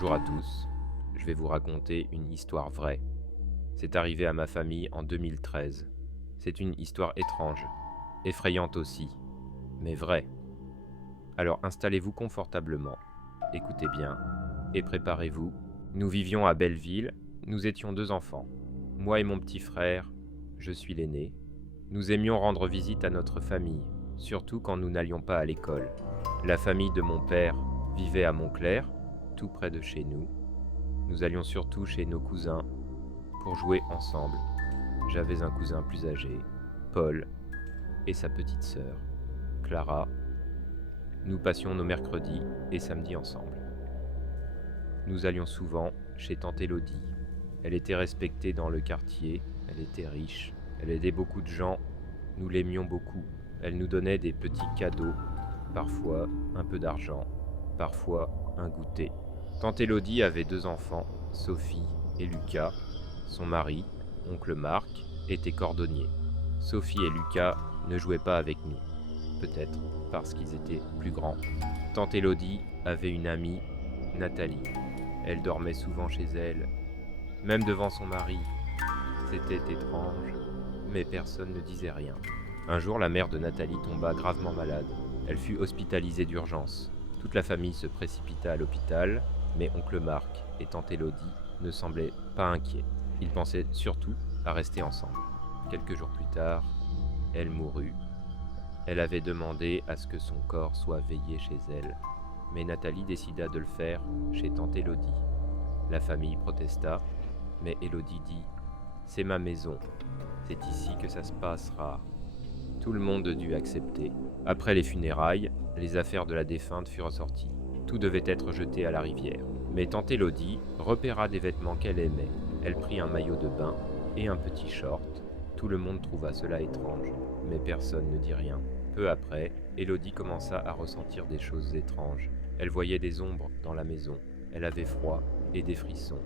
Bonjour à tous, je vais vous raconter une histoire vraie. C'est arrivé à ma famille en 2013. C'est une histoire étrange, effrayante aussi, mais vraie. Alors installez-vous confortablement, écoutez bien et préparez-vous. Nous vivions à Belleville, nous étions 2 enfants. Moi et mon petit frère, je suis l'aîné. Nous aimions rendre visite à notre famille, surtout quand nous n'allions pas à l'école. La famille de mon père vivait à Montclair, tout près de chez nous. Nous allions surtout chez nos cousins pour jouer ensemble. J'avais un cousin plus âgé, Paul, et sa petite sœur, Clara. Nous passions nos mercredis et samedis ensemble. Nous allions souvent chez tante Élodie. Elle était respectée dans le quartier, elle était riche, elle aidait beaucoup de gens, nous l'aimions beaucoup. Elle nous donnait des petits cadeaux, parfois un peu d'argent, parfois un goûter. Tante Élodie avait 2 enfants, Sophie et Lucas. Son mari, oncle Marc, était cordonnier. Sophie et Lucas ne jouaient pas avec nous, peut-être parce qu'ils étaient plus grands. Tante Élodie avait une amie, Nathalie. Elle dormait souvent chez elle, même devant son mari. C'était étrange, mais personne ne disait rien. Un jour, la mère de Nathalie tomba gravement malade. Elle fut hospitalisée d'urgence. Toute la famille se précipita à l'hôpital, mais oncle Marc et tante Élodie ne semblaient pas inquiets. Ils pensaient surtout à rester ensemble. Quelques jours plus tard, elle mourut. Elle avait demandé à ce que son corps soit veillé chez elle, mais Nathalie décida de le faire chez tante Élodie. La famille protesta, mais Élodie dit « C'est ma maison, c'est ici que ça se passera ». Tout le monde dut accepter. Après les funérailles, les affaires de la défunte furent ressorties. Tout devait être jeté à la rivière. Mais tante Élodie repéra des vêtements qu'elle aimait. Elle prit un maillot de bain et un petit short. Tout le monde trouva cela étrange, mais personne ne dit rien. Peu après, Élodie commença à ressentir des choses étranges. Elle voyait des ombres dans la maison. Elle avait froid et des frissons,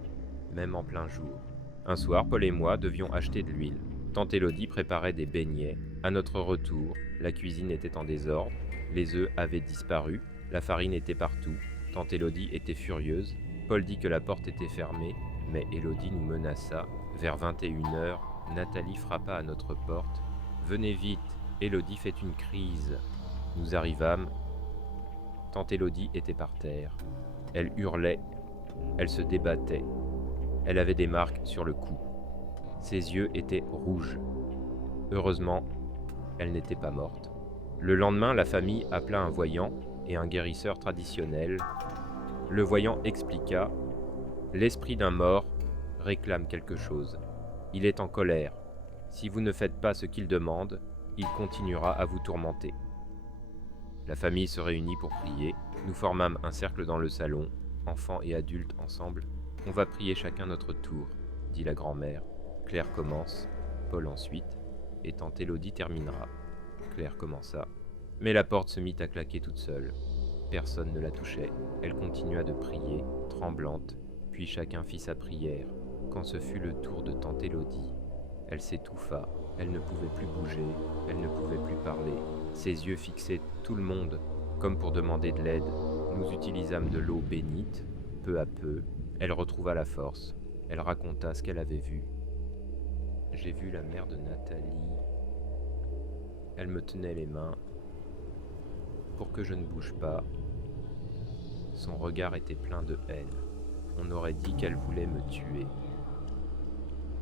même en plein jour. Un soir, Paul et moi devions acheter de l'huile. Tante Élodie préparait des beignets. À notre retour, la cuisine était en désordre. Les œufs avaient disparu. La farine était partout. Tante Élodie était furieuse. Paul dit que la porte était fermée, mais Élodie nous menaça. Vers 21h, Nathalie frappa à notre porte. « Venez vite, Élodie fait une crise !» Nous arrivâmes. Tante Élodie était par terre. Elle hurlait. Elle se débattait. Elle avait des marques sur le cou. Ses yeux étaient rouges. Heureusement, elle n'était pas morte. Le lendemain, la famille appela un voyant et un guérisseur traditionnel. Le voyant expliqua « L'esprit d'un mort réclame quelque chose. Il est en colère. Si vous ne faites pas ce qu'il demande, il continuera à vous tourmenter. » La famille se réunit pour prier. Nous formâmes un cercle dans le salon, enfants et adultes ensemble. « On va prier chacun notre tour, » dit la grand-mère. Claire commence, Paul ensuite, et tante Élodie terminera. Claire commença, mais la porte se mit à claquer toute seule. Personne ne la touchait. Elle continua de prier, tremblante, puis chacun fit sa prière. Quand ce fut le tour de tante Élodie, elle s'étouffa. Elle ne pouvait plus bouger, elle ne pouvait plus parler. Ses yeux fixaient tout le monde, comme pour demander de l'aide. Nous utilisâmes de l'eau bénite. Peu à peu, elle retrouva la force. Elle raconta ce qu'elle avait vu. J'ai vu la mère de Nathalie. Elle me tenait les mains pour que je ne bouge pas. Son regard était plein de haine. On aurait dit qu'elle voulait me tuer.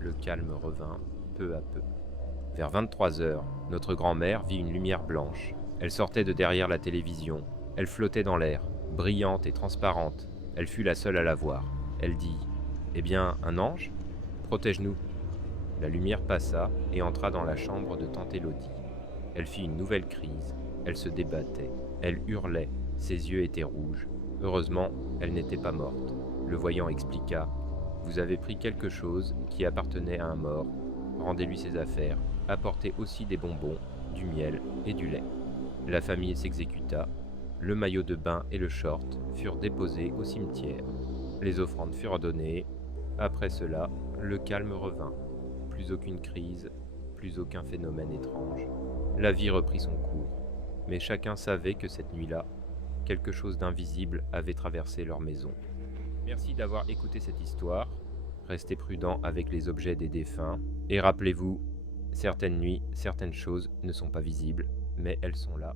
Le calme revint peu à peu. Vers 23h, notre grand-mère vit une lumière blanche. Elle sortait de derrière la télévision. Elle flottait dans l'air, brillante et transparente. Elle fut la seule à la voir. Elle dit « Eh bien, un ange ? Protège-nous !» La lumière passa et entra dans la chambre de tante Élodie. Elle fit une nouvelle crise. Elle se débattait. Elle hurlait. Ses yeux étaient rouges. Heureusement, elle n'était pas morte. Le voyant expliqua « Vous avez pris quelque chose qui appartenait à un mort. Rendez-lui ses affaires. Apportez aussi des bonbons, du miel et du lait. » La famille s'exécuta. Le maillot de bain et le short furent déposés au cimetière. Les offrandes furent données. Après cela, le calme revint. Plus aucune crise, plus aucun phénomène étrange. La vie reprit son cours. Mais chacun savait que cette nuit-là, quelque chose d'invisible avait traversé leur maison. Merci d'avoir écouté cette histoire. Restez prudent avec les objets des défunts. Et rappelez-vous, certaines nuits, certaines choses ne sont pas visibles, mais elles sont là.